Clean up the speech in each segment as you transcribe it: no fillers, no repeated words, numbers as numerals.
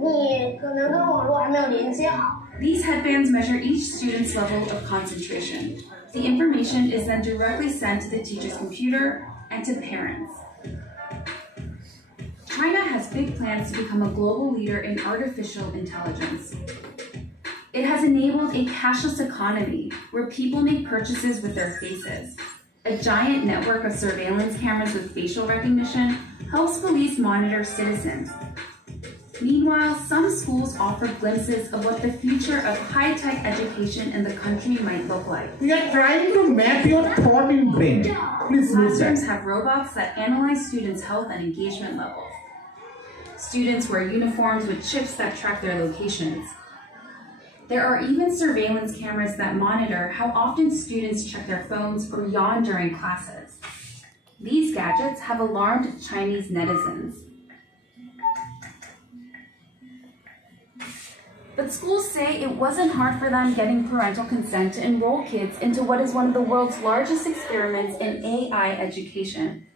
你可能跟网络还没有连接好。These headbands measure each student's level of concentration. The information is then directly sent to the teacher's computer and to parents. China has big plans to become a global leader in artificial intelligence. It has enabled a cashless economy where people make purchases with their faces. A giant network of surveillance cameras with facial recognition helps police monitor citizens. Meanwhile, some schools offer glimpses of what the future of high-tech education in the country might look like. We are trying to map your thought in brain. Please move that. Classrooms have robots that analyze students' health and engagement levels. Students wear uniforms with chips that track their locations. There are even surveillance cameras that monitor how often students check their phones or yawn during classes. These gadgets have alarmed Chinese netizens. But schools say it wasn't hard for them getting parental consent to enroll kids into what is one of the world's largest experiments in AI education,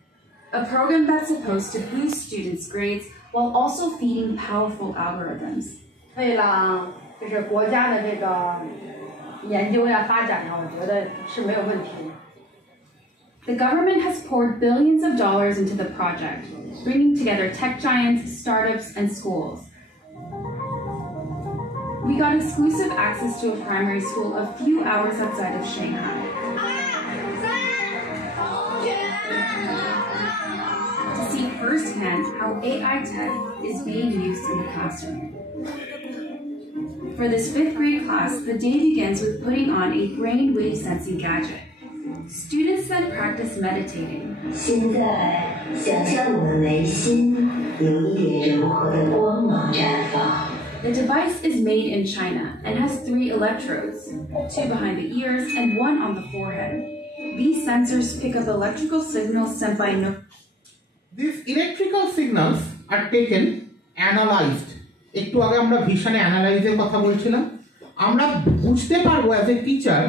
a program that's supposed to boost students' grades while also feeding powerful algorithms. 为了就是国家的这个研究呀、发展呀，我觉得是没有问题的。The government has poured billions of dollars into the project, bringing together tech giants, startups, and schools. We got exclusive access to a primary school a few hours outside of Shanghai. To see firsthand how AI tech is being used in the classroom. For this 5th grade class, the day begins with putting on a brainwave sensing gadget. Students then practice meditating. 现在想象我们眉心有一点柔和的光芒绽放。 The device is made in China and has 3 electrodes, 2 behind the ears and 1 on the forehead. These sensors pick up electrical signals sent by These electrical signals are taken, analyzed. একটু আগে আমরা ভিশনে অ্যানালাইজের কথা বলছিলাম। আমরা বুঝতে পারবো as a teacher